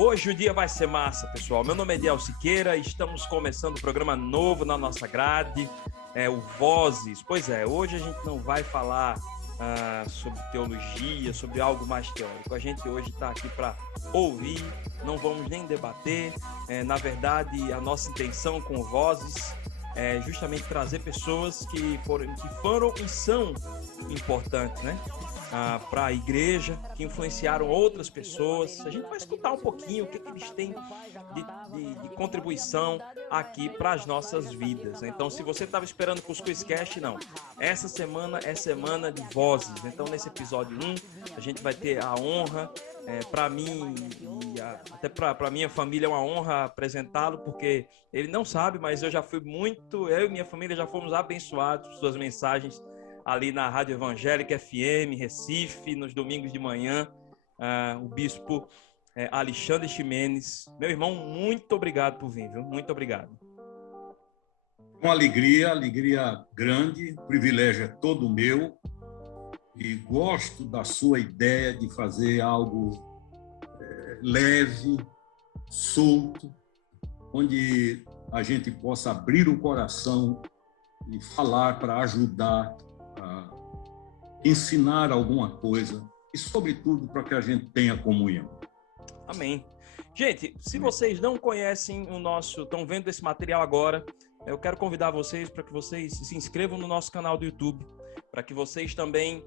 Hoje o dia vai ser massa, pessoal. Meu nome é Ediel Siqueira, estamos começando um programa novo na nossa grade, o Vozes. Pois é, hoje a gente não vai falar sobre teologia, sobre algo mais teórico. A gente hoje está aqui para ouvir, não vamos nem debater. Na verdade, a nossa intenção com o Vozes é justamente trazer pessoas que foram e são importantes, né? Para a igreja, que influenciaram outras pessoas. A gente vai escutar um pouquinho o que eles têm de contribuição aqui para as nossas vidas. Então, se você estava esperando Cuscuz Cast, não. Essa semana é semana de vozes. Então, nesse episódio 1, a gente vai ter a honra, para mim e até para minha família é uma honra apresentá-lo, porque ele não sabe, mas eu e minha família já fomos abençoados por suas mensagens ali na Rádio Evangélica FM, Recife, nos domingos de manhã. O bispo Alexandre Ximenes. Meu irmão, muito obrigado por vir, viu? Muito obrigado. Com alegria grande, o privilégio é todo meu e gosto da sua ideia de fazer algo leve, solto, onde a gente possa abrir o coração e falar para ajudar, ensinar alguma coisa e, sobretudo, para que a gente tenha comunhão. Amém. Gente, se vocês não conhecem estão vendo esse material agora, eu quero convidar vocês para que vocês se inscrevam no nosso canal do YouTube, para que vocês também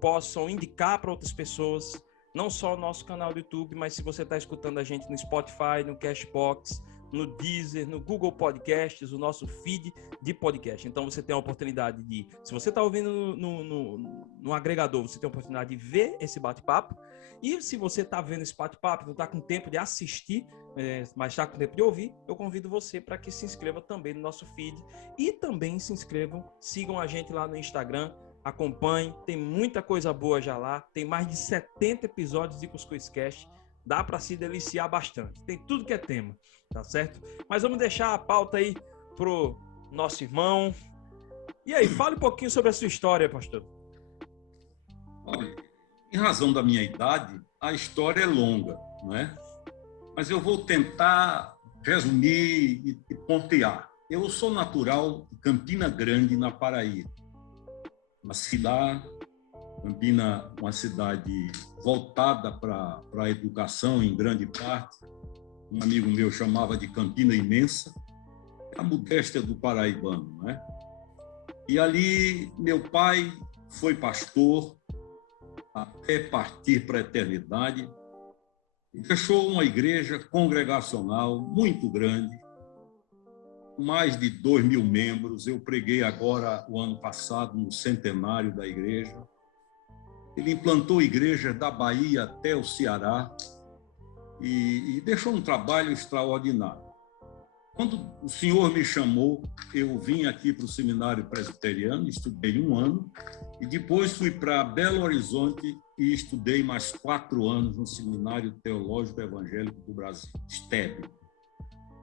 possam indicar para outras pessoas, não só o nosso canal do YouTube, mas se você está escutando a gente no Spotify, no Cashbox, no Deezer, no Google Podcasts, o nosso feed de podcast. Então você tem a oportunidade se você está ouvindo no agregador, você tem a oportunidade de ver esse bate-papo. E se você está vendo esse bate-papo, não está com tempo de assistir, mas está com tempo de ouvir, eu convido você para que se inscreva também no nosso feed e também sigam a gente lá no Instagram, acompanhem, tem muita coisa boa já lá, tem mais de 70 episódios de Cuscuz Cast, dá para se deliciar bastante, tem tudo que é tema. Tá certo? Mas vamos deixar a pauta aí pro nosso irmão. E aí, fale um pouquinho sobre a sua história, pastor. Olha, em razão da minha idade, a história é longa, não é? Mas eu vou tentar resumir e pontear. Eu sou natural de Campina Grande, na Paraíba. Campina, uma cidade voltada para a educação em grande parte. Um amigo meu chamava de Campina Imensa, a modéstia do paraibano, né? E ali meu pai foi pastor até partir para a eternidade e deixou uma igreja congregacional muito grande, mais de 2.000 membros. Eu preguei agora, o ano passado, no centenário da igreja. Ele implantou igrejas da Bahia até o Ceará, e deixou um trabalho extraordinário. Quando o senhor me chamou, eu vim aqui para o seminário presbiteriano, estudei 1 ano, e depois fui para Belo Horizonte e estudei mais 4 anos no Seminário Teológico Evangélico do Brasil, STEB.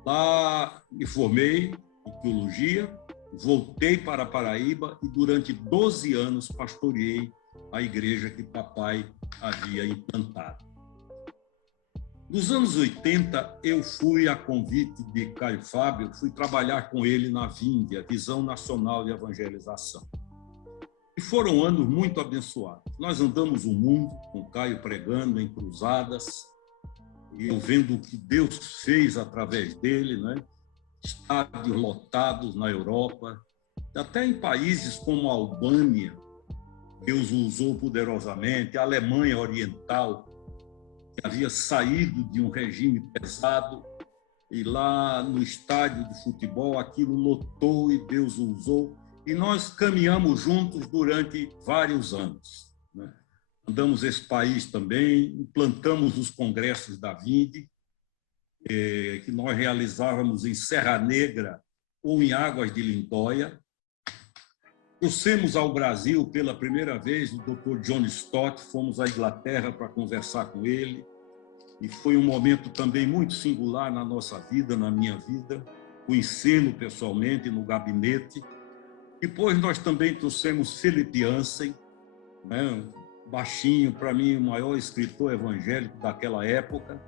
Lá me formei em teologia, voltei para a Paraíba e durante 12 anos pastoreei a igreja que papai havia implantado. Nos anos 80, eu fui, a convite de Caio Fábio, fui trabalhar com ele na VIND, a Visão Nacional de Evangelização. E foram anos muito abençoados. Nós andamos o mundo com Caio pregando em cruzadas, e eu vendo o que Deus fez através dele, né? Estádios lotados na Europa, até em países como a Albânia, Deus o usou poderosamente, a Alemanha Oriental, que havia saído de um regime pesado, e lá no estádio de futebol aquilo lotou e Deus o usou, e nós caminhamos juntos durante vários anos, né? Andamos esse país também, implantamos os congressos da VIND, que nós realizávamos em Serra Negra ou em Águas de Lindóia. Trouxemos ao Brasil pela primeira vez o Dr. John Stott, fomos à Inglaterra para conversar com ele, e foi um momento também muito singular na nossa vida, na minha vida, conhecê-lo pessoalmente no gabinete. Depois nós também trouxemos Philip Yancey, né, baixinho, para mim o maior escritor evangélico daquela época,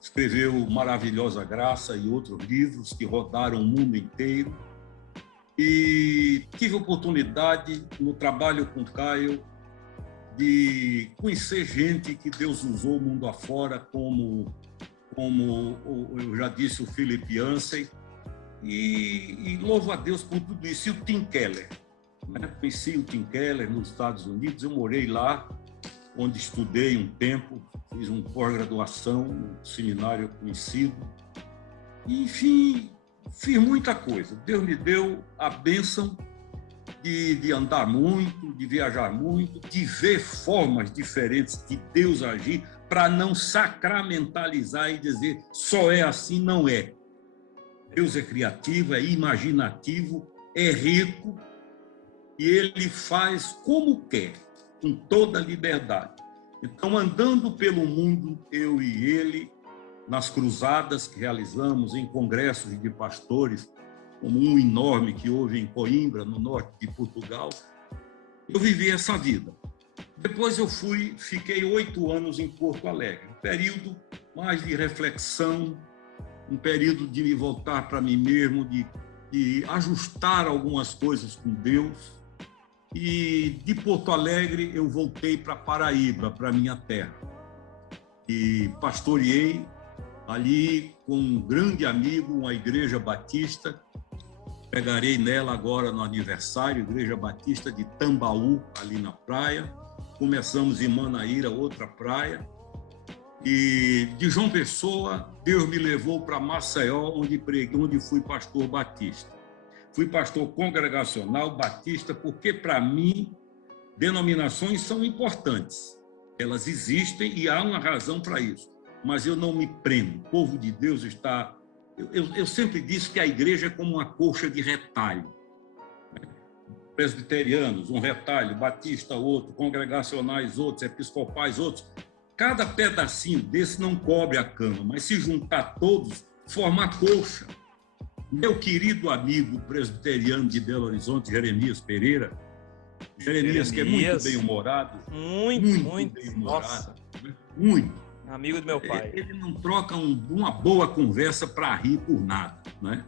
escreveu Maravilhosa Graça e outros livros que rodaram o mundo inteiro. E tive a oportunidade, no trabalho com Caio, de conhecer gente que Deus usou o mundo afora, como eu já disse, o Philip Yancey, e louvo a Deus por tudo isso. E o Tim Keller, né? Conheci o Tim Keller nos Estados Unidos, eu morei lá, onde estudei um tempo, fiz uma pós-graduação, um seminário conhecido, e, enfim, fiz muita coisa. Deus me deu a bênção de andar muito, de viajar muito, de ver formas diferentes de Deus agir, para não sacramentalizar e dizer só é assim, não é. Deus é criativo, é imaginativo, é rico, e Ele faz como quer, com toda a liberdade. Então, andando pelo mundo, eu e ele, nas cruzadas que realizamos, em congressos de pastores, como um enorme que houve em Coimbra, no norte de Portugal, eu vivi essa vida. Depois eu fiquei 8 anos em Porto Alegre, um período mais de reflexão, um período de me voltar para mim mesmo, de ajustar algumas coisas com Deus. E de Porto Alegre eu voltei para Paraíba, para minha terra. E pastoreei ali com um grande amigo, uma igreja batista. Pregarei nela agora no aniversário, Igreja Batista de Tambaú, ali na praia. Começamos em Manaíra, outra praia. E de João Pessoa, Deus me levou para Maceió, onde fui pastor batista. Fui pastor congregacional batista, porque, para mim, denominações são importantes. Elas existem e há uma razão para isso. Mas eu não me prendo. O povo de Deus está... Eu sempre disse que a igreja é como uma colcha de retalho. Presbiterianos, um retalho, batista, outro, congregacionais, outros, episcopais, outros. Cada pedacinho desse não cobre a cama, mas se juntar todos, forma a colcha. Meu querido amigo presbiteriano de Belo Horizonte, Jeremias Pereira, Jeremias que é muito bem-humorado, muito bem-humorado, muito. Amigo do meu pai. Ele não troca uma boa conversa para rir por nada, né?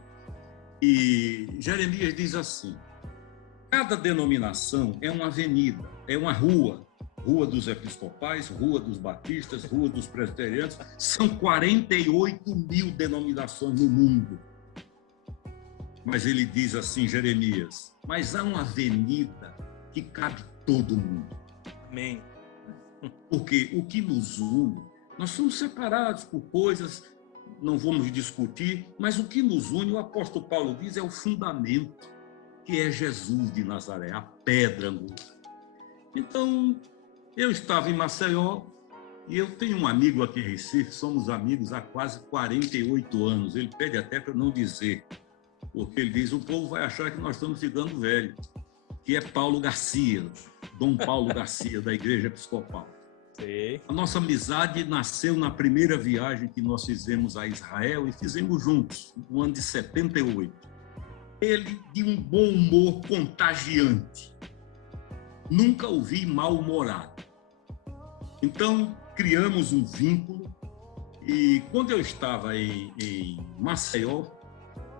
E Jeremias diz assim: cada denominação é uma avenida, é uma rua. Rua dos episcopais, rua dos batistas, rua dos presbiterianos. São 48 mil denominações no mundo. Mas ele diz assim, Jeremias, mas há uma avenida que cabe todo mundo. Amém. Porque o que nos une, nós somos separados por coisas, não vamos discutir, mas o que nos une, o apóstolo Paulo diz, é o fundamento, que é Jesus de Nazaré, a pedra angular. Então, eu estava em Maceió e eu tenho um amigo aqui em Recife, somos amigos há quase 48 anos. Ele pede até para não dizer, porque ele diz, o povo vai achar que nós estamos ficando velhos, que é Paulo Garcia, Dom Paulo Garcia, da Igreja Episcopal. Sim. A nossa amizade nasceu na primeira viagem que nós fizemos a Israel e fizemos juntos, no ano de 78. Ele de um bom humor contagiante. Nunca o vi mal-humorado. Então, criamos um vínculo e quando eu estava em Maceió,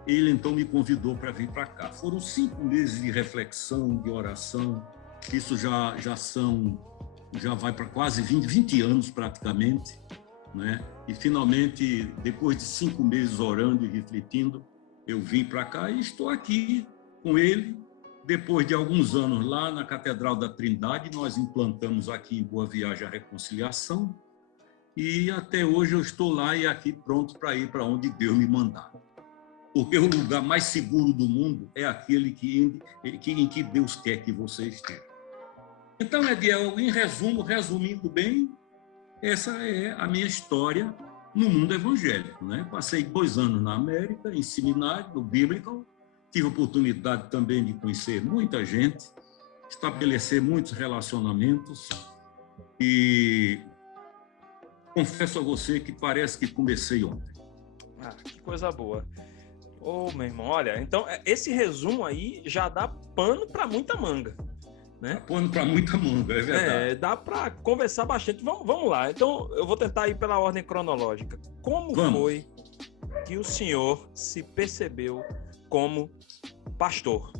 ele então me convidou para vir para cá. Foram 5 meses de reflexão, de oração. Isso já vai para quase 20 anos praticamente, né? E finalmente, depois de 5 meses orando e refletindo, eu vim para cá e estou aqui com ele. Depois de alguns anos lá na Catedral da Trindade, nós implantamos aqui em Boa Viagem a Reconciliação e até hoje eu estou lá e aqui pronto para ir para onde Deus me mandar. Porque o lugar mais seguro do mundo é aquele em que Deus quer que você esteja. Então, Ediel, em resumo, resumindo bem, essa é a minha história no mundo evangélico, né? Passei 2 anos na América, em seminário, no Biblical. Tive a oportunidade também de conhecer muita gente, estabelecer muitos relacionamentos e confesso a você que parece que comecei ontem. Ah, que coisa boa. Ô, meu irmão, olha, então esse resumo aí já dá pano para muita manga. né? Tá pondo para muita manga, é verdade. Dá para conversar bastante. Vamos lá. Então, eu vou tentar ir pela ordem cronológica. Como foi que o senhor se percebeu como pastor?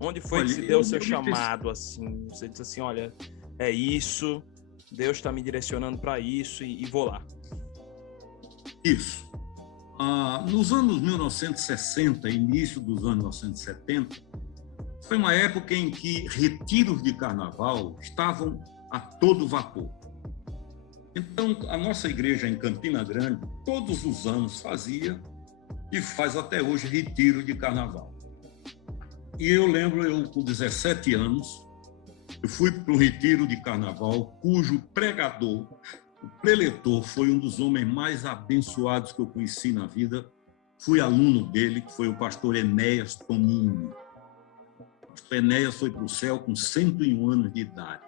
Onde foi que se deu o seu chamado, assim? Você disse assim, olha, é isso, Deus está me direcionando para isso e vou lá. Isso. Nos anos 1960, início dos anos 1970, foi uma época em que retiros de carnaval estavam a todo vapor. Então, a nossa igreja em Campina Grande, todos os anos fazia e faz até hoje retiro de carnaval. E eu lembro, eu com 17 anos, eu fui para um retiro de carnaval cujo pregador, o preletor, foi um dos homens mais abençoados que eu conheci na vida. Fui aluno dele, que foi o pastor Enéas Tonini. O pastor Enéas foi para o céu com 101 anos de idade.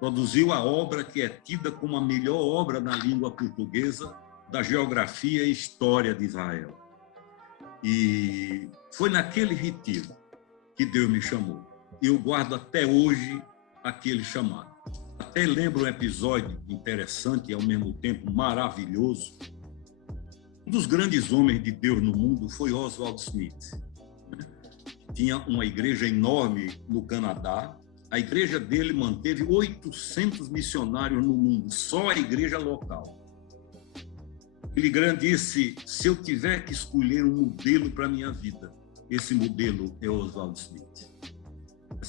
Produziu a obra que é tida como a melhor obra na língua portuguesa da geografia e história de Israel. E foi naquele retiro que Deus me chamou. E eu guardo até hoje aquele chamado. Até lembro um episódio interessante e, ao mesmo tempo, maravilhoso. Um dos grandes homens de Deus no mundo foi Oswald Smith. Tinha uma igreja enorme no Canadá. A igreja dele manteve 800 missionários no mundo, só a igreja local. Billy Graham disse, se eu tiver que escolher um modelo para a minha vida, esse modelo é Oswald Smith.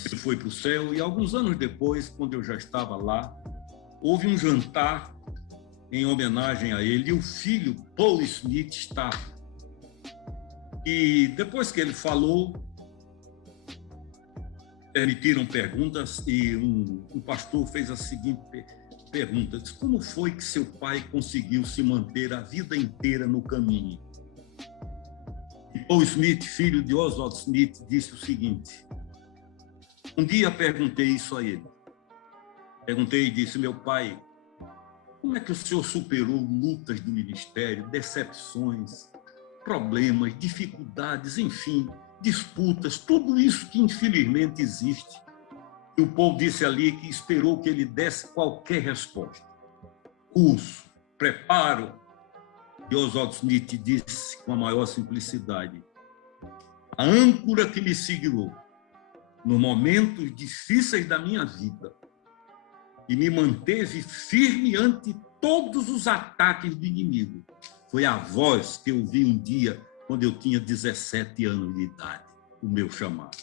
Ele foi para o céu e alguns anos depois, quando eu já estava lá, houve um jantar em homenagem a ele e o filho, Paul Smith, estava. E depois que ele falou, permitiram perguntas e um pastor fez a seguinte pergunta, disse, como foi que seu pai conseguiu se manter a vida inteira no caminho? E Paul Smith, filho de Oswald Smith, disse o seguinte, um dia perguntei isso a ele. Perguntei e disse, meu pai, como é que o senhor superou lutas do ministério, decepções, problemas, dificuldades, enfim, disputas, tudo isso que infelizmente existe? E o povo disse ali que esperou que ele desse qualquer resposta. Curso, preparo. E Oswald Smith disse com a maior simplicidade, a âncora que me segurou nos momentos difíceis da minha vida e me manteve firme ante todos os ataques do inimigo foi a voz que eu ouvi um dia quando eu tinha 17 anos de idade, o meu chamado.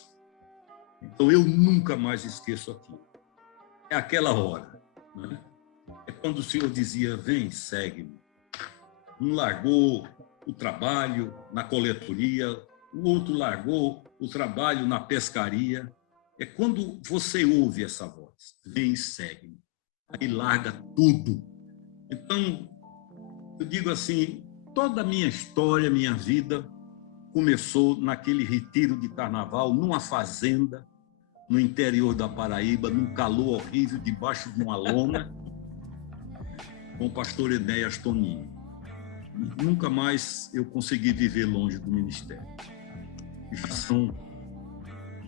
Então eu nunca mais esqueço aquilo. É aquela hora, né? É quando o Senhor dizia, vem, segue-me. Um largou o trabalho na coletoria, o outro largou o trabalho na pescaria. É quando você ouve essa voz, vem e segue-me. Aí larga tudo. Então, eu digo assim, toda a minha história, minha vida, começou naquele retiro de carnaval, numa fazenda, no interior da Paraíba, num calor horrível, debaixo de uma lona, com o pastor Enéas Tonini. Nunca mais eu consegui viver longe do ministério.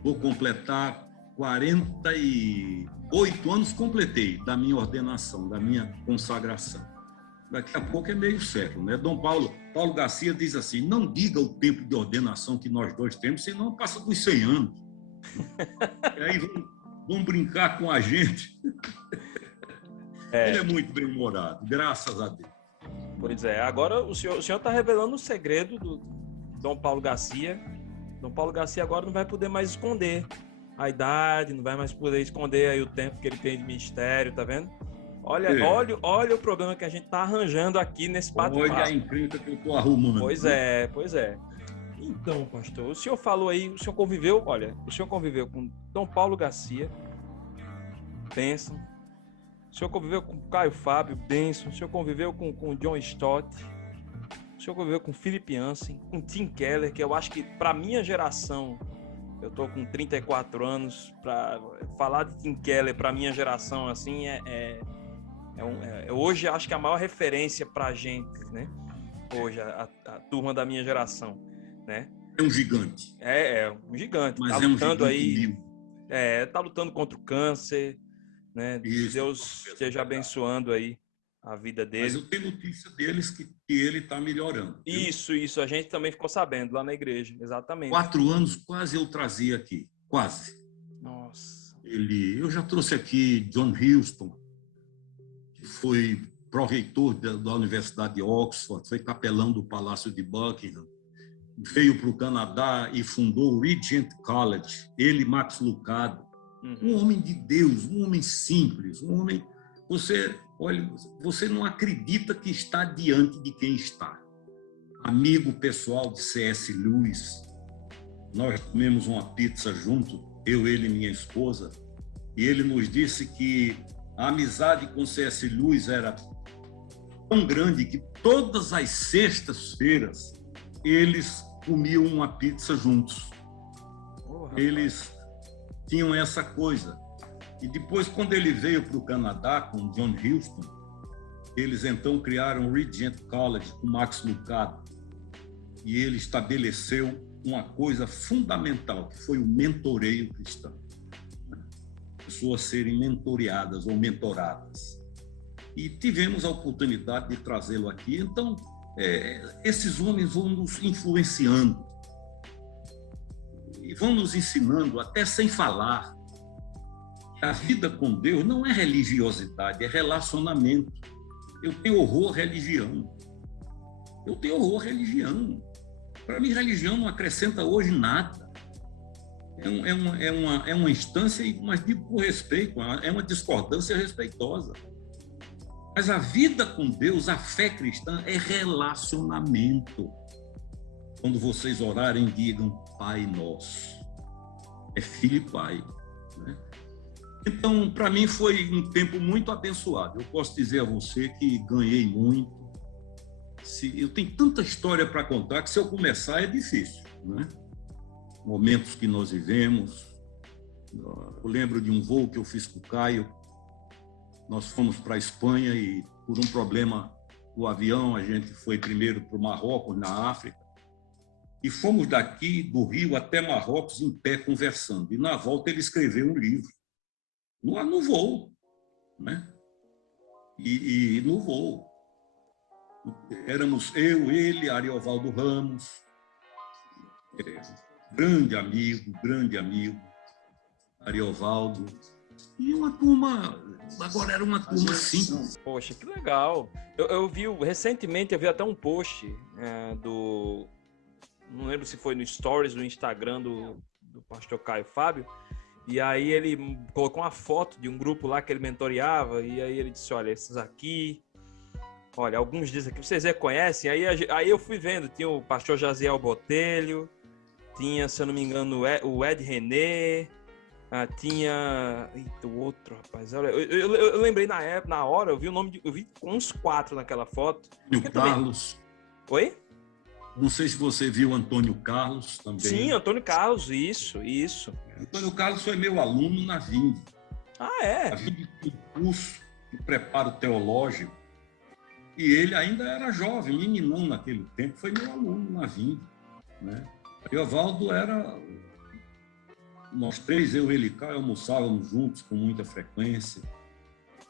Vou completar 48 anos, completei da minha ordenação, da minha consagração. Daqui a pouco é meio século, né? Paulo Garcia diz assim, não diga o tempo de ordenação que nós dois temos, senão passa dos 100 anos. E aí vão brincar com a gente. Ele é muito bem-humorado, graças a Deus. Pois é, agora o senhor está revelando o segredo do Dom Paulo Garcia. Dom Paulo Garcia agora não vai poder mais esconder a idade, não vai mais poder esconder aí o tempo que ele tem de ministério, tá vendo? Olha o problema que a gente tá arranjando aqui nesse bate-papo. Olha a encrenca que eu tô arrumando. Pois é. Então, pastor, o senhor falou aí, o senhor conviveu com Dom Paulo Garcia, bênção. O senhor conviveu com Caio Fábio, bênção. O senhor conviveu com John Stott. O senhor conviveu com Philip Yancey, com Tim Keller, que eu acho que, para minha geração, eu tô com 34 anos, para falar de Tim Keller, para minha geração, assim, hoje acho que é a maior referência para a gente, né? Hoje, a turma da minha geração, né? É um gigante. É um gigante. Mas tá é um lutando gigante aí. mesmo. Tá lutando contra o câncer, né? Isso, Deus esteja abençoando aí a vida mas dele. eu tenho notícia deles que ele está melhorando, viu? Isso, a gente também ficou sabendo lá na igreja, exatamente. 4 anos quase eu trazia aqui, quase. Nossa. Eu já trouxe aqui John Houston, que foi pró-reitor da Universidade de Oxford, foi capelão do Palácio de Buckingham, veio para o Canadá e fundou o Regent College, ele, Max Lucado, um homem de Deus, um homem simples, um homem... Você não acredita que está diante de quem está. Amigo pessoal de C.S. Lewis, nós comemos uma pizza junto, eu, ele e minha esposa, e ele nos disse que a amizade com C.S. Lewis era tão grande que todas as sextas-feiras eles comiam uma pizza juntos. Eles tinham essa coisa. E depois, quando ele veio para o Canadá com John Houston, eles então criaram o Regent College com Max Lucado. E ele estabeleceu uma coisa fundamental, que foi o mentoreio cristão. Pessoas serem mentoreadas ou mentoradas. E tivemos a oportunidade de trazê-lo aqui. Então, esses homens vão nos influenciando e vão nos ensinando, até sem falar. A vida com Deus não é religiosidade, é relacionamento. Eu tenho horror à religião. Para mim, religião não acrescenta hoje nada. É uma instância, mas digo por respeito, é uma discordância respeitosa. Mas a vida com Deus, a fé cristã, é relacionamento. Quando vocês orarem, digam Pai Nosso. É filho e pai, né? Então, para mim, foi um tempo muito abençoado. Eu posso dizer a você que ganhei muito. Eu tenho tanta história para contar que, se eu começar, é difícil, né? Momentos que nós vivemos. Eu lembro de um voo que eu fiz com o Caio. Nós fomos para a Espanha e, por um problema do avião, a gente foi primeiro para o Marrocos, na África. E fomos daqui, do Rio, até Marrocos, em pé, conversando. E, na volta, ele escreveu um livro. No voo, né? E no voo. Éramos eu, ele, Ariovaldo Ramos, grande amigo, Ariovaldo, e uma turma, agora era uma turma simples. Poxa, que legal. Recentemente, eu vi até um post não lembro se foi no Stories, no Instagram do pastor Caio Fábio, e aí ele colocou uma foto de um grupo lá que ele mentoreava, e aí ele disse, olha, esses aqui, olha, alguns desses aqui vocês reconhecem. Aí eu fui vendo, tinha o pastor Jaziel Botelho, tinha, se eu não me engano, o Ed René, tinha... Eita, o outro, rapaz, olha, eu lembrei na hora, eu vi o nome, eu vi uns 4 naquela foto. E o Carlos. Também... Oi? Não sei se você viu Antônio Carlos também. Sim, Antônio Carlos, isso. Antônio Carlos foi meu aluno na Vinde. Ah, é? A Vinde tem um curso de preparo teológico. E ele ainda era jovem, meninão naquele tempo, foi meu aluno na Vinde, né? E o Evaldo era... Nós três, eu, ele e Caio, almoçávamos juntos com muita frequência.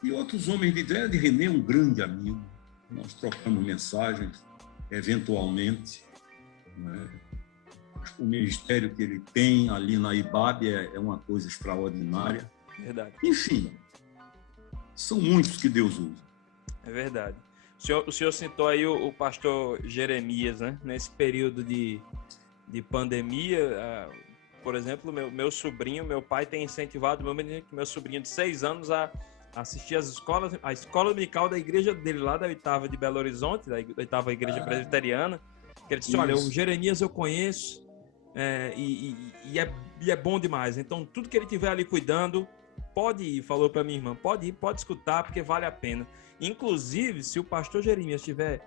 E outros homens de René, um grande amigo. Nós trocamos mensagens, eventualmente, né? O ministério que ele tem ali na IBAB é uma coisa extraordinária. Verdade. Enfim, são muitos que Deus usa. É verdade. O senhor citou aí o pastor Jeremias, né? Nesse período de pandemia, por exemplo, meu sobrinho, meu pai tem incentivado meu sobrinho de 6 anos a assistir a escola dominical da igreja dele, lá da 8ª de Belo Horizonte, da 8ª igreja presbiteriana. Que ele disse, olha, o Jeremias eu conheço, e é bom demais. Então, tudo que ele tiver ali cuidando, pode ir, falou para minha irmã, pode ir, pode escutar, porque vale a pena. Inclusive, se o pastor Jeremias estiver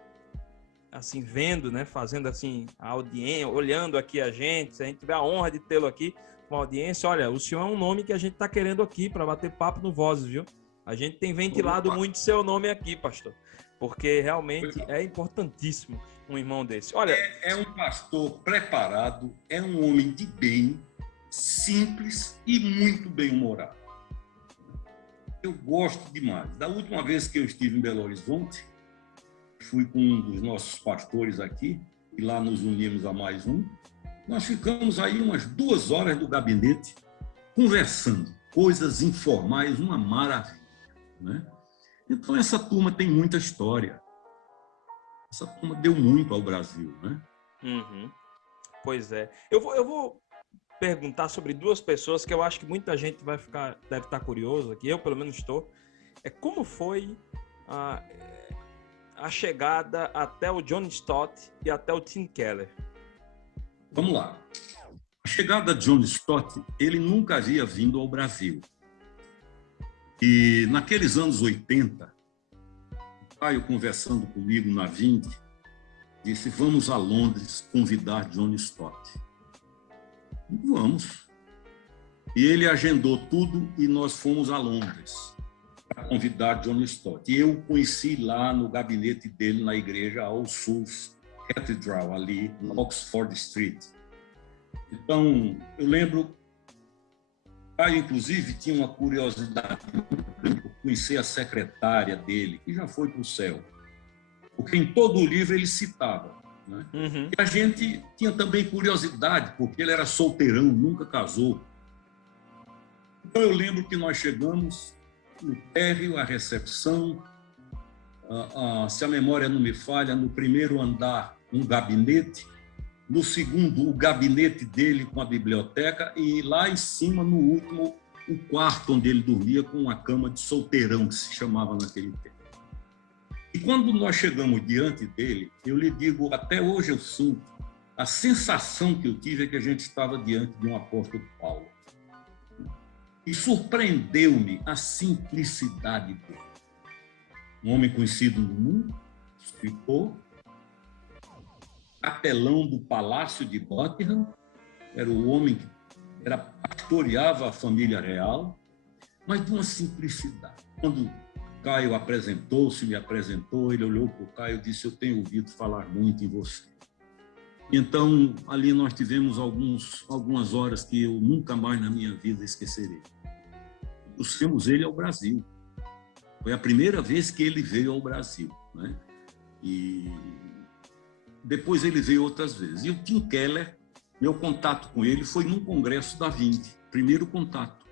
assim, vendo, né, fazendo assim a audiência, olhando aqui a gente, se a gente tiver a honra de tê-lo aqui com a audiência, olha, o senhor é um nome que a gente está querendo aqui para bater papo no Vozes, viu? A gente tem ventilado muito seu nome aqui, pastor, porque realmente é importantíssimo um irmão desse. Olha, é um pastor preparado, é um homem de bem, simples e muito bem-humorado. Eu gosto demais. Da última vez que eu estive em Belo Horizonte, fui com um dos nossos pastores aqui, e lá nos unimos a mais um. Nós ficamos aí umas 2 horas do gabinete conversando, coisas informais, uma maravilha, né? Então, essa turma tem muita história. Essa turma deu muito ao Brasil, né? Uhum. Pois é. Eu vou perguntar sobre 2 pessoas que eu acho que muita gente deve estar curioso aqui, eu pelo menos estou. Como foi a chegada até o John Stott e até o Tim Keller? Vamos lá. A chegada de John Stott, ele nunca havia vindo ao Brasil. E naqueles anos 80, o Caio, conversando comigo na Vind, disse: vamos a Londres convidar John Stott. Vamos. E ele agendou tudo e nós fomos a Londres para convidar John Stott. E eu o conheci lá no gabinete dele na igreja All Souls Cathedral, ali no Oxford Street. Então, eu lembro, Caio, inclusive, tinha uma curiosidade, eu conheci a secretária dele, que já foi para o céu, porque em todo o livro ele citava, né? Uhum. E a gente tinha também curiosidade, porque ele era solteirão, nunca casou. Então, eu lembro que nós chegamos no térreo, a recepção, se a memória não me falha, no primeiro andar, um gabinete, no segundo, o gabinete dele com a biblioteca, e lá em cima, no último, o quarto onde ele dormia com uma cama de solteirão, que se chamava naquele tempo. E quando nós chegamos diante dele, eu lhe digo, até hoje eu sinto, a sensação que eu tive é que a gente estava diante de um apóstolo Paulo. E surpreendeu-me a simplicidade dele. Um homem conhecido no mundo, escritor, capelão do Palácio de Buckingham, era o homem que pastoreava a família real, mas de uma simplicidade. Quando Caio me apresentou, ele olhou para o Caio e disse: eu tenho ouvido falar muito em você. Então, ali nós tivemos algumas horas que eu nunca mais na minha vida esquecerei. Trouxemos ele ao Brasil. Foi a primeira vez que ele veio ao Brasil, né? E depois ele veio outras vezes. E o Tim Keller, meu contato com ele foi num congresso da Vind, primeiro contato.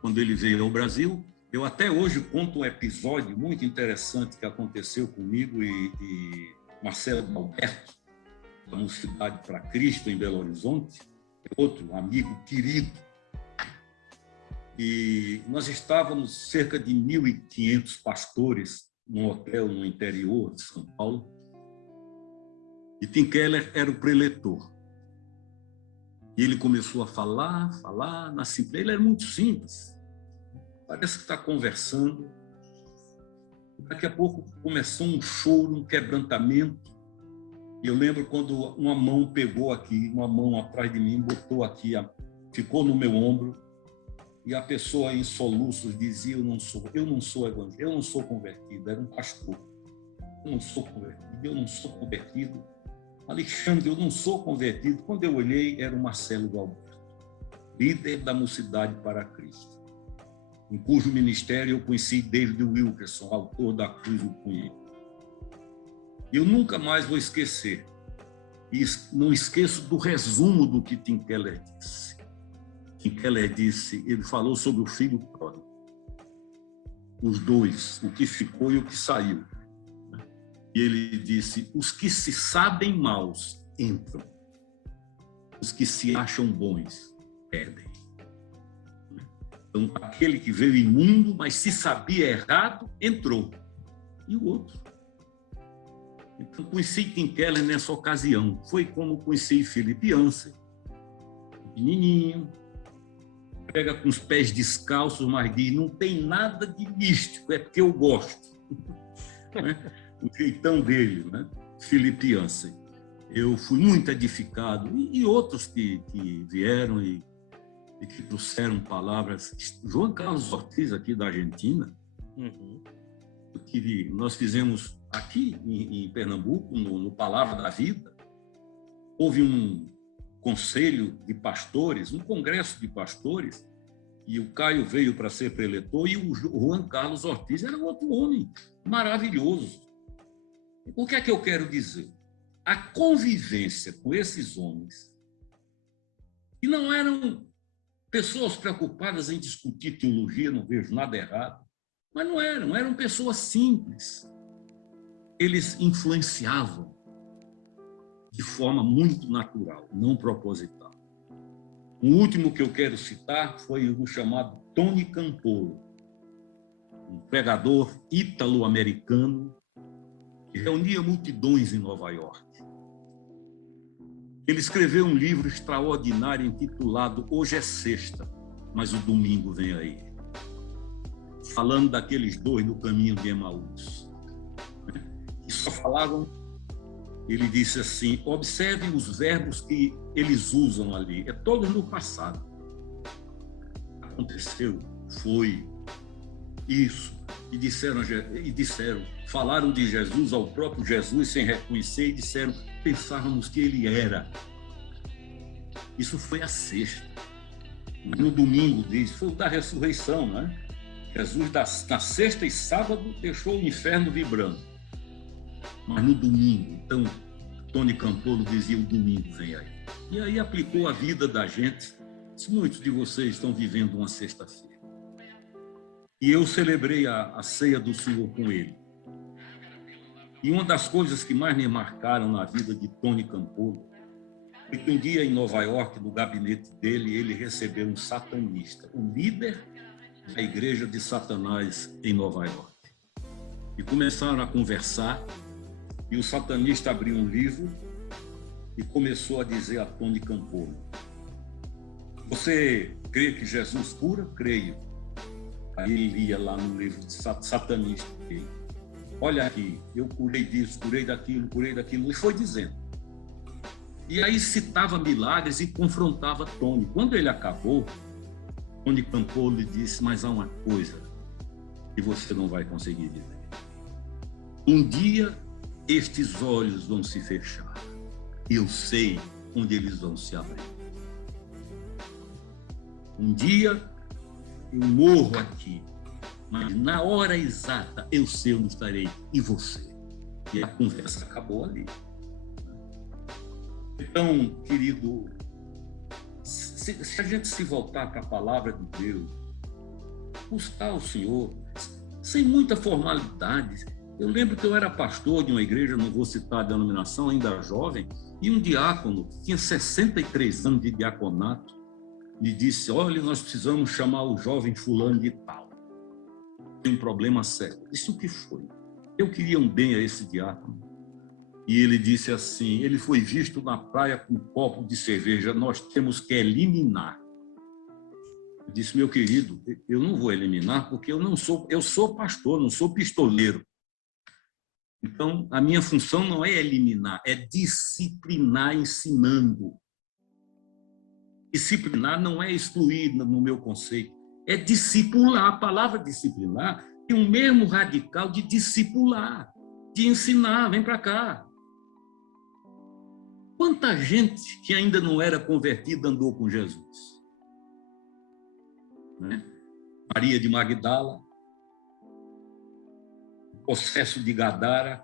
Quando ele veio ao Brasil, eu até hoje conto um episódio muito interessante que aconteceu comigo e Marcelo Alberto, da Mocidade para Cristo, em Belo Horizonte, outro amigo querido. E nós estávamos cerca de 1.500 pastores num hotel no interior de São Paulo. E Tim Keller era o preletor. E ele começou a falar na simplesmente. Ele era muito simples. Parece que está conversando. Daqui a pouco começou um choro, um quebrantamento. E eu lembro quando uma mão pegou aqui, uma mão atrás de mim, botou aqui, ficou no meu ombro. E a pessoa em soluços dizia: eu não sou evangélico, eu não sou convertido. Era um pastor. Eu não sou convertido. Alexandre, eu não sou convertido. Quando eu olhei, era o Marcelo Galberto, líder da Mocidade para Cristo, em cujo ministério eu conheci David Wilkerson, autor da Cruz do Punho. Eu nunca mais vou esquecer, e não esqueço do resumo do que Tim Keller disse. Tim Keller disse, ele falou sobre o filho pródigo, os dois, o que ficou e o que saiu. E ele disse: os que se sabem maus entram, os que se acham bons perdem. Então, aquele que veio imundo, mas se sabia errado, entrou. E o outro. Então, conheci Tim Keller nessa ocasião. Foi como conheci Philip Yancey, pequenininho, pega com os pés descalços, mas diz: não tem nada de místico, é porque eu gosto. Né? O jeitão dele, né? Philip Yancey. Eu fui muito edificado, e outros que vieram e que trouxeram palavras. João Carlos Ortiz, aqui da Argentina, nós fizemos aqui em Pernambuco, no Palavra da Vida. Houve conselho de pastores, um congresso de pastores, e o Caio veio para ser preletor, e o Juan Carlos Ortiz era outro homem maravilhoso. O que é que eu quero dizer? A convivência com esses homens, que não eram pessoas preocupadas em discutir teologia, não vejo nada errado, mas não eram pessoas simples. Eles influenciavam de forma muito natural, não proposital. O último que eu quero citar foi o chamado Tony Campolo, um pregador ítalo-americano que reunia multidões em Nova York. Ele escreveu um livro extraordinário intitulado Hoje é Sexta, mas o domingo vem aí, falando daqueles dois no caminho de Emaús, que só falavam. Ele disse assim: observe os verbos que eles usam ali, é todos no passado. Aconteceu, foi, isso, e disseram, falaram de Jesus ao próprio Jesus sem reconhecer, e disseram, pensávamos que ele era. Isso foi a sexta. No domingo, diz, foi o da ressurreição, né? Jesus, na sexta e sábado, deixou o inferno vibrando. Mas no domingo, então, Tony Campolo dizia, o domingo vem aí. E aí aplicou a vida da gente. Muitos de vocês estão vivendo uma sexta-feira. E eu celebrei a ceia do Senhor com ele. E uma das coisas que mais me marcaram na vida de Tony Campolo foi que um dia em Nova York, no gabinete dele, ele recebeu um satanista, o líder da igreja de Satanás em Nova York. E começaram a conversar, e o satanista abriu um livro e começou a dizer a Tony Campolo: você crê que Jesus cura? Creio. Aí ele lia lá no livro de satanista dele: olha aqui, eu curei disso, curei daquilo, e foi dizendo. E aí citava milagres e confrontava Tony. Quando ele acabou, Tony Campolo lhe disse: mas há uma coisa que você não vai conseguir dizer. Um dia estes olhos vão se fechar. Eu sei onde eles vão se abrir. Um dia eu morro aqui, mas na hora exata eu sei onde estarei. E você? E a conversa acabou ali. Então, querido, se a gente se voltar para a palavra de Deus, buscar o Senhor, sem muita formalidade. Eu lembro que eu era pastor de uma igreja, não vou citar a denominação, ainda jovem, e um diácono, que tinha 63 anos de diaconato, me disse: olha, nós precisamos chamar o jovem fulano de tal. Tem um problema sério. Isso o que foi? Eu queria um bem a esse diácono. E ele disse assim, ele foi visto na praia com um copo de cerveja, nós temos que eliminar. Eu disse: meu querido, eu não vou eliminar porque eu sou pastor, não sou pistoleiro. Então, a minha função não é eliminar, é disciplinar ensinando. Disciplinar não é excluir no meu conceito, é discipular. A palavra disciplinar tem o mesmo radical de discipular, de ensinar. Vem para cá. Quanta gente que ainda não era convertida andou com Jesus? Né? Maria de Magdala, possesso de Gadara,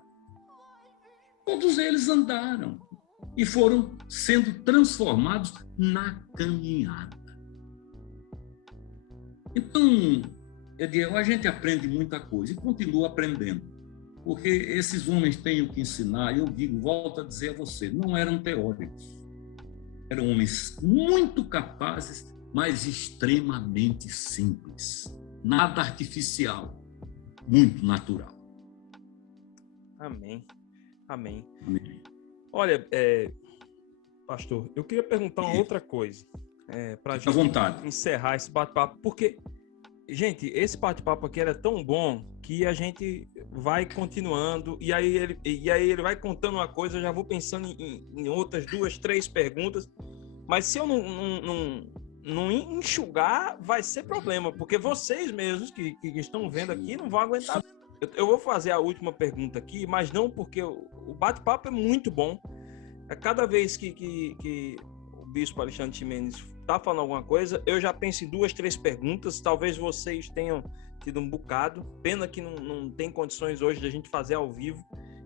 todos eles andaram e foram sendo transformados na caminhada. Então, a gente aprende muita coisa e continua aprendendo, porque esses homens têm o que ensinar. Eu digo, volto a dizer a você, não eram teóricos, eram homens muito capazes, mas extremamente simples, nada artificial, muito natural. Amém. Amém. Amém. Olha, pastor, eu queria perguntar uma outra coisa, para a gente encerrar esse bate-papo, porque, gente, esse bate-papo aqui era tão bom que a gente vai continuando, e aí ele vai contando uma coisa, eu já vou pensando em outras 2, 3 perguntas, mas se eu não enxugar, vai ser problema, porque vocês mesmos que estão vendo aqui não vão aguentar. Eu vou fazer a última pergunta aqui, mas não porque o bate-papo é muito bom. Cada vez que bispo Alexandre Ximenes está falando alguma coisa, eu já penso em 2, 3 perguntas. Talvez vocês tenham tido um bocado. Pena que não tem condições hoje de a gente fazer ao vivo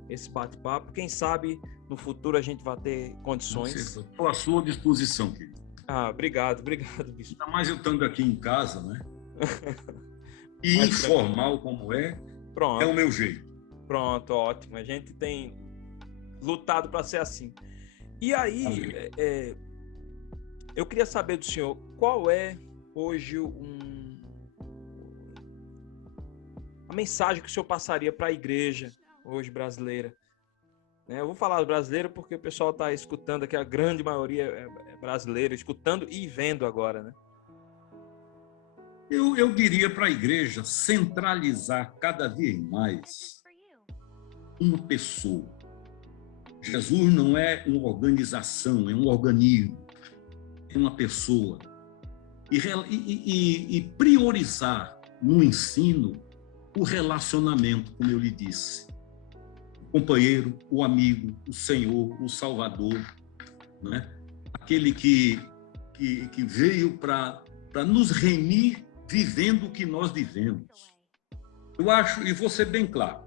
esse bate-papo. Quem sabe no futuro a gente vai ter condições. Estou à sua disposição, querido. Obrigado, bispo. Ainda mais eu estando aqui em casa, né? E informal como Pronto. é o meu jeito. Pronto, ótimo. A gente tem lutado para ser assim. E aí, eu queria saber do senhor, qual é hoje a mensagem que o senhor passaria para a igreja hoje brasileira? Eu vou falar brasileira porque o pessoal está escutando aqui, a grande maioria é brasileira, escutando e vendo agora, né? Eu diria para a igreja centralizar cada vez mais uma pessoa. Jesus não é uma organização, é um organismo, é uma pessoa. E priorizar no ensino o relacionamento, como eu lhe disse. O companheiro, o amigo, o Senhor, o Salvador, né? Aquele que veio para nos remir vivendo o que nós vivemos. Eu acho, e vou ser bem claro,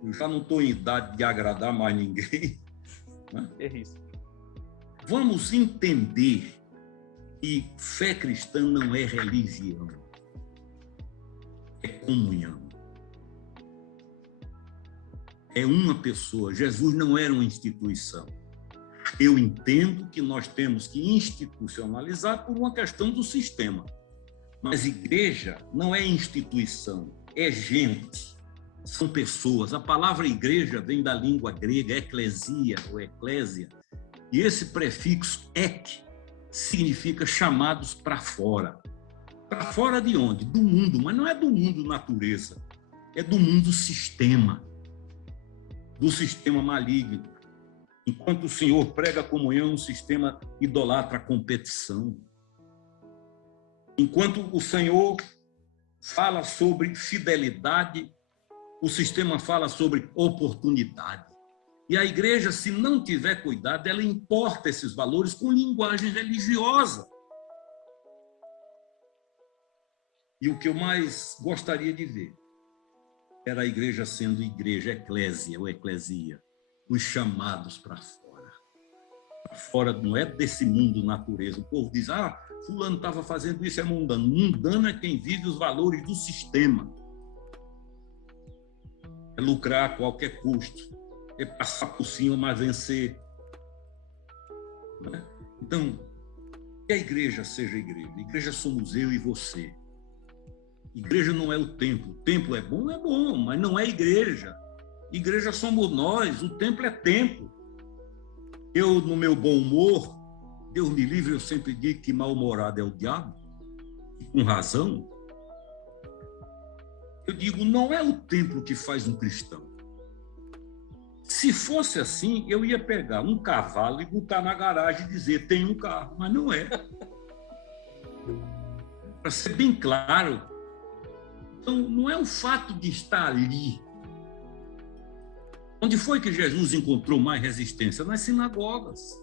eu já não estou em idade de agradar mais ninguém. Né? É isso. Vamos entender que fé cristã não é religião, é comunhão. É uma pessoa. Jesus não era uma instituição. Eu entendo que nós temos que institucionalizar por uma questão do sistema. Mas igreja não é instituição, é gente. São pessoas. A palavra igreja vem da língua grega, eclesia ou eclésia, e esse prefixo ek significa chamados para fora. Para fora de onde? Do mundo, mas não é do mundo natureza, é do mundo sistema, do sistema maligno. Enquanto o Senhor prega a comunhão, o sistema idolatra a competição. Enquanto o Senhor fala sobre fidelidade, o sistema fala sobre oportunidade. E a igreja, se não tiver cuidado, ela importa esses valores com linguagem religiosa. E o que eu mais gostaria de ver era a igreja sendo igreja, eclésia ou eclesia, os chamados para fora. Para fora não é desse mundo natureza. O povo diz, fulano estava fazendo isso, é mundano. Mundano é quem vive os valores do sistema. É lucrar a qualquer custo, é passar por cima, mas vencer. Né? Então, que a igreja seja igreja. A igreja somos eu e você. Igreja não é o templo. O templo é bom, mas não é igreja. Igreja somos nós, o templo é templo. Eu, no meu bom humor, Deus me livre, eu sempre digo que mal-humorado é o diabo, e com razão. Eu digo, não é o templo que faz um cristão. Se fosse assim, eu ia pegar um cavalo e botar na garagem e dizer, tem um carro, mas não é. Para ser bem claro, então não é o fato de estar ali. Onde foi que Jesus encontrou mais resistência? Nas sinagogas.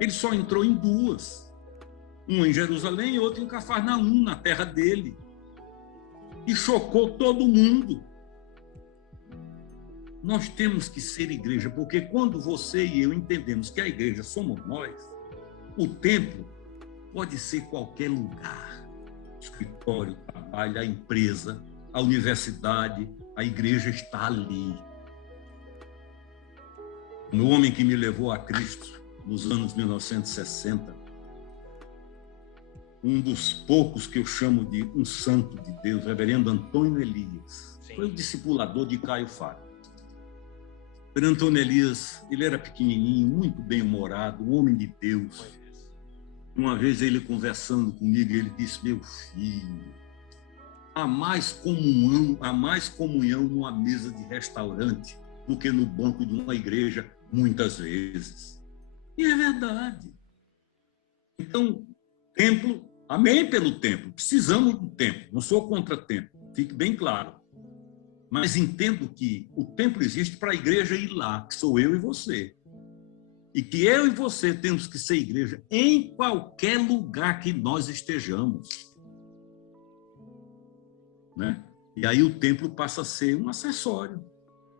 Ele só entrou em 2. Uma em Jerusalém e outra em Cafarnaum, na terra dele. E chocou todo mundo. Nós temos que ser igreja, porque quando você e eu entendemos que a igreja somos nós, o templo pode ser qualquer lugar. O escritório, o trabalho, a empresa, a universidade, a igreja está ali. O homem que me levou a Cristo nos anos 1960, um dos poucos que eu chamo de um santo de Deus, reverendo Antônio Elias. Sim. Foi o discipulador de Caio Fábio. O reverendo Antônio Elias, ele era pequenininho, muito bem-humorado, um homem de Deus. Uma vez ele conversando comigo, ele disse, meu filho, há mais comunhão numa mesa de restaurante do que no banco de uma igreja, muitas vezes. E é verdade. Então, templo, amém pelo templo, precisamos do templo, não sou contra templo, fique bem claro. Mas entendo que o templo existe para a igreja ir lá, que sou eu e você. E que eu e você temos que ser igreja em qualquer lugar que nós estejamos. Né? E aí o templo passa a ser um acessório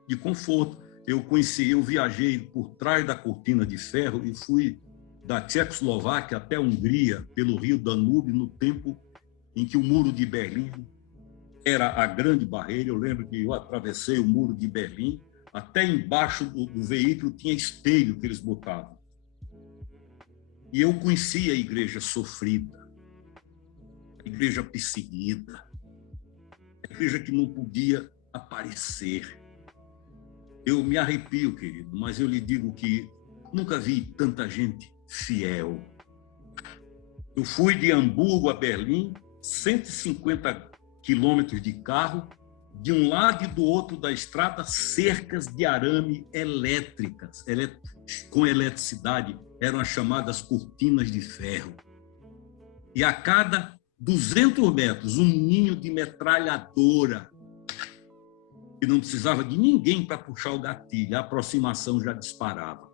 de conforto. Eu viajei por trás da cortina de ferro e fui da Tchecoslováquia até a Hungria, pelo rio Danúbio, no tempo em que o Muro de Berlim era a grande barreira. Eu lembro que eu atravessei o Muro de Berlim, até embaixo do veículo tinha espelho que eles botavam. E eu conhecia a igreja sofrida, a igreja perseguida, a igreja que não podia aparecer. Eu me arrepio, querido, mas eu lhe digo que nunca vi tanta gente fiel. Eu fui de Hamburgo a Berlim, 150 quilômetros de carro, de um lado e do outro da estrada, cercas de arame elétricas, com eletricidade, eram as chamadas cortinas de ferro. E a cada 200 metros, um ninho de metralhadora, que não precisava de ninguém para puxar o gatilho, a aproximação já disparava.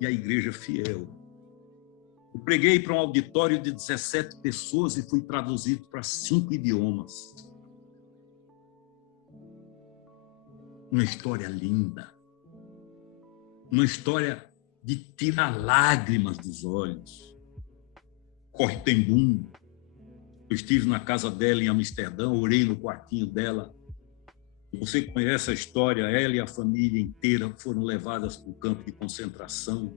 E a igreja fiel. Eu preguei para um auditório de 17 pessoas e fui traduzido para 5 idiomas. Uma história linda. Uma história de tirar lágrimas dos olhos. Corre Tembum. Eu estive na casa dela em Amsterdã, orei no quartinho dela. Você conhece a história, ela e a família inteira foram levadas para o campo de concentração.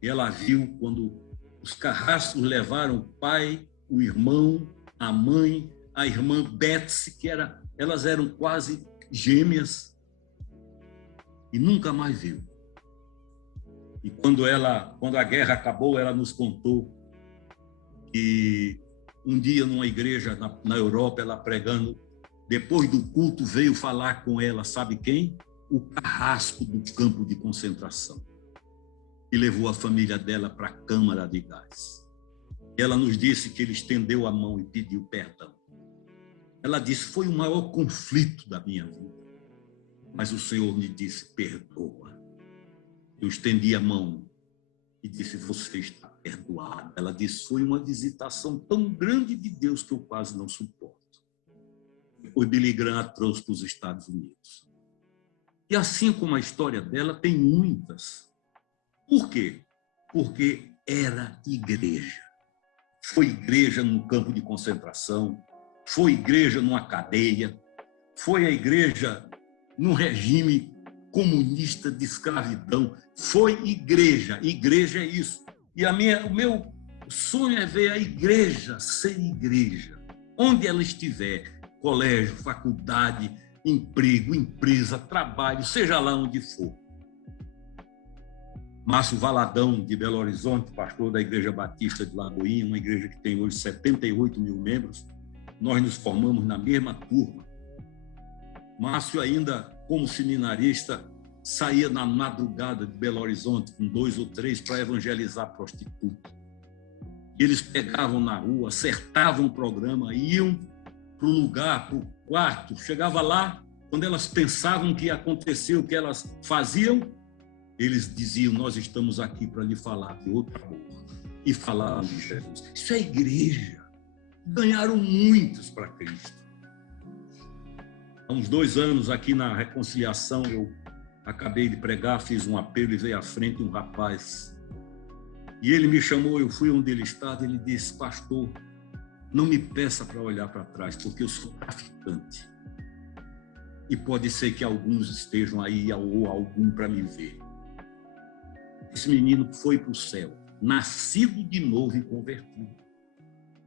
E ela viu quando os carrascos levaram o pai, o irmão, a mãe, a irmã Betsy, elas eram quase gêmeas, e nunca mais viu. E quando a guerra acabou, ela nos contou que um dia numa igreja na Europa, ela pregando, depois do culto veio falar com ela, sabe quem? O carrasco do campo de concentração. E levou a família dela para a câmara de gás. Ela nos disse que ele estendeu a mão e pediu perdão. Ela disse, foi o maior conflito da minha vida. Mas o Senhor me disse, perdoa. Eu estendi a mão e disse, você está perdoada. Ela disse, foi uma visitação tão grande de Deus que eu quase não suporto. Depois Billy Graham a trouxe para os Estados Unidos. E assim como a história dela, tem muitas. Por quê? Porque era igreja. Foi igreja num campo de concentração, foi igreja numa cadeia, foi a igreja num regime comunista de escravidão, foi igreja. Igreja é isso. E o meu sonho é ver a igreja ser igreja, onde ela estiver, colégio, faculdade, emprego, empresa, trabalho, seja lá onde for. Márcio Valadão, de Belo Horizonte, pastor da Igreja Batista de Lagoinha, uma igreja que tem hoje 78 mil membros, nós nos formamos na mesma turma. Márcio ainda, como seminarista, saía na madrugada de Belo Horizonte com 2 ou 3 para evangelizar prostitutas. Eles pegavam na rua, acertavam o programa, iam para o lugar, para o quarto, chegava lá, quando elas pensavam que ia acontecer o que elas faziam, eles diziam, nós estamos aqui para lhe falar de outro amor. E falavam de Jesus. Isso é igreja. Ganharam muitos para Cristo. Há uns 2 anos, aqui na Reconciliação, eu acabei de pregar, fiz um apelo e veio à frente um rapaz. E ele me chamou, eu fui onde ele estava, ele disse, pastor, não me peça para olhar para trás, porque eu sou traficante. E pode ser que alguns estejam aí, ou algum para me ver. Esse menino foi para o céu, nascido de novo e convertido.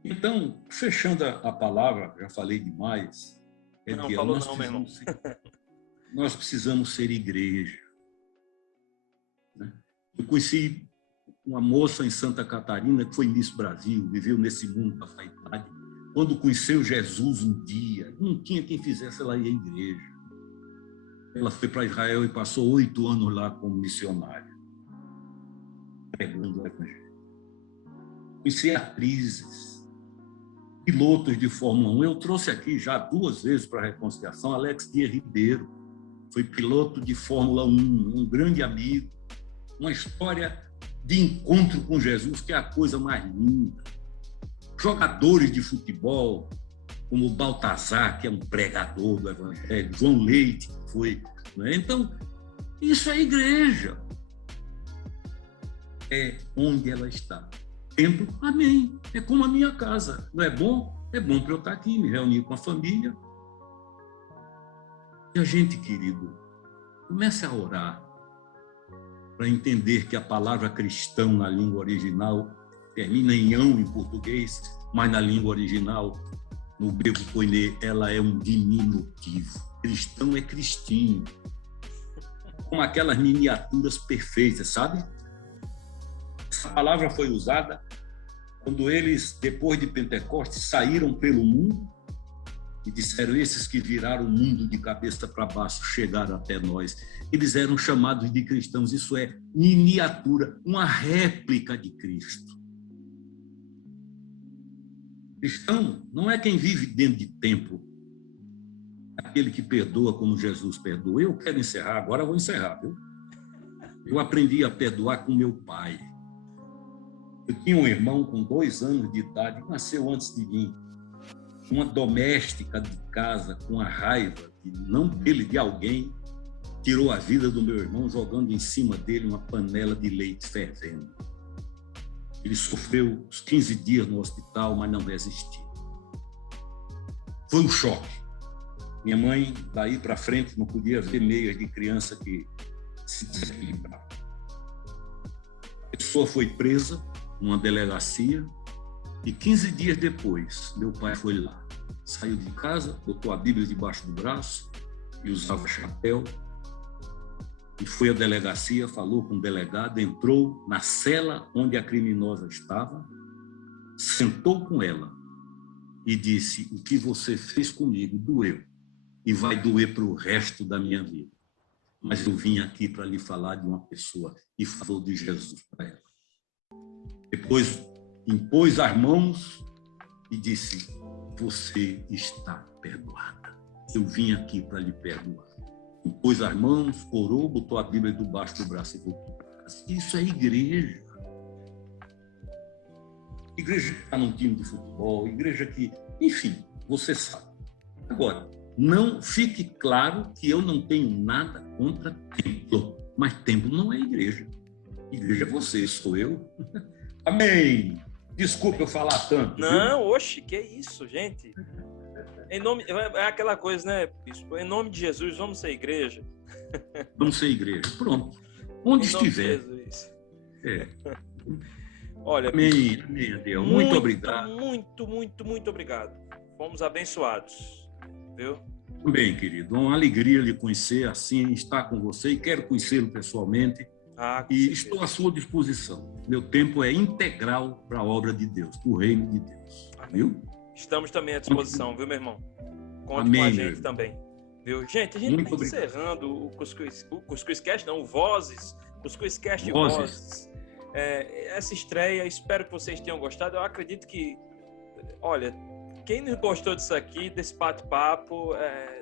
Então, fechando a palavra, já falei demais. Não falou não, meu irmão. Nós precisamos ser igreja. Né? Eu conheci uma moça em Santa Catarina que foi Miss Brasil, viveu nesse mundo da vaidade. Quando conheceu Jesus um dia, não tinha quem fizesse ela ir à igreja. Ela foi para Israel e passou 8 anos lá como missionária. Pregando o evangelho. Conheci atrizes, pilotos de Fórmula 1. Eu trouxe aqui já 2 vezes para a Reconciliação Alex Dias Ribeiro. Foi piloto de Fórmula 1, um grande amigo. Uma história de encontro com Jesus, que é a coisa mais linda. Jogadores de futebol, como Baltazar, que é um pregador do Evangelho, João Leite, que foi. Né? Então, isso é igreja. É onde ela está. Templo, amém. É como a minha casa. Não é bom? É bom para eu estar aqui, me reunir com a família. E a gente, querido, comece a orar para entender que a palavra cristão na língua original termina em ão em português, mas na língua original, no grego koiné, ela é um diminutivo. Cristão é cristinho. Com aquelas miniaturas perfeitas, sabe? Essa palavra foi usada quando eles, depois de Pentecostes, saíram pelo mundo e disseram: esses que viraram o mundo de cabeça para baixo chegaram até nós. Eles eram chamados de cristãos. Isso é miniatura, uma réplica de Cristo. Cristão não é quem vive dentro de templo, é aquele que perdoa como Jesus perdoa. Eu quero encerrar, agora eu vou encerrar, viu? Eu aprendi a perdoar com meu pai. Eu tinha um irmão com 2 anos de idade, nasceu antes de mim. Uma doméstica de casa, com a raiva, não dele, de alguém, tirou a vida do meu irmão jogando em cima dele uma panela de leite fervendo. Ele sofreu uns 15 dias no hospital, mas não resistiu. Foi um choque. Minha mãe, daí para frente, não podia ver meias de criança que se desequilibrava. A pessoa foi presa numa delegacia e 15 dias depois, meu pai foi lá. Saiu de casa, botou a Bíblia debaixo do braço e usava chapéu. E foi à delegacia, falou com o delegado, entrou na cela onde a criminosa estava, sentou com ela e disse: o que você fez comigo doeu e vai doer para o resto da minha vida. Mas eu vim aqui para lhe falar de uma pessoa, e falou de Jesus para ela. Depois impôs as mãos e disse: você está perdoada. Eu vim aqui para lhe perdoar. Impôs as mãos, orou, botou a Bíblia debaixo do braço e voltou para casa. Isso é igreja. Igreja que está num time de futebol, igreja que... Enfim, você sabe. Agora, não fique claro que eu não tenho nada contra templo, mas templo não é igreja. Igreja é você, sou eu. Amém! Desculpa eu falar tanto. Não, viu? Oxe, que isso, gente. Em nome, é aquela coisa, né, bispo? Em nome de Jesus, vamos ser igreja. Vamos ser igreja. Pronto. Onde estiver. É. Olha, amém, amém, Deus. Muito obrigado. Muito obrigado. Fomos abençoados, viu? Bem, querido. Uma alegria lhe conhecer assim, estar com você e quero conhecê-lo pessoalmente. E estou à sua disposição. Meu tempo é integral para a obra de Deus, para o reino de Deus. Amém. Viu? Estamos também à disposição, viu, meu irmão? Conte com a gente também. Viu? Gente, a gente está encerrando o Cuscuz Cast, não, o Vozes. Cuscuz Cast e Vozes. Essa estreia, espero que vocês tenham gostado. Eu acredito que, olha, quem não gostou disso aqui, desse bate-papo,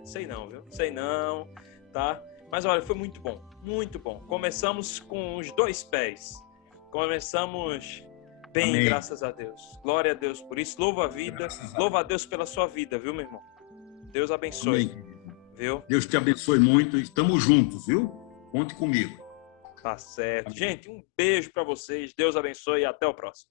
sei não, viu? Sei não, tá? Mas olha, foi muito bom, muito bom. Começamos com os 2 pés. Começamos bem, amém. Graças a Deus. Glória a Deus por isso. Louva a vida. Louva a Deus pela sua vida, viu, meu irmão? Deus abençoe. Amém. Viu? Deus te abençoe muito. Estamos juntos, viu? Conte comigo. Tá certo. Amém. Gente, um beijo para vocês. Deus abençoe e até o próximo.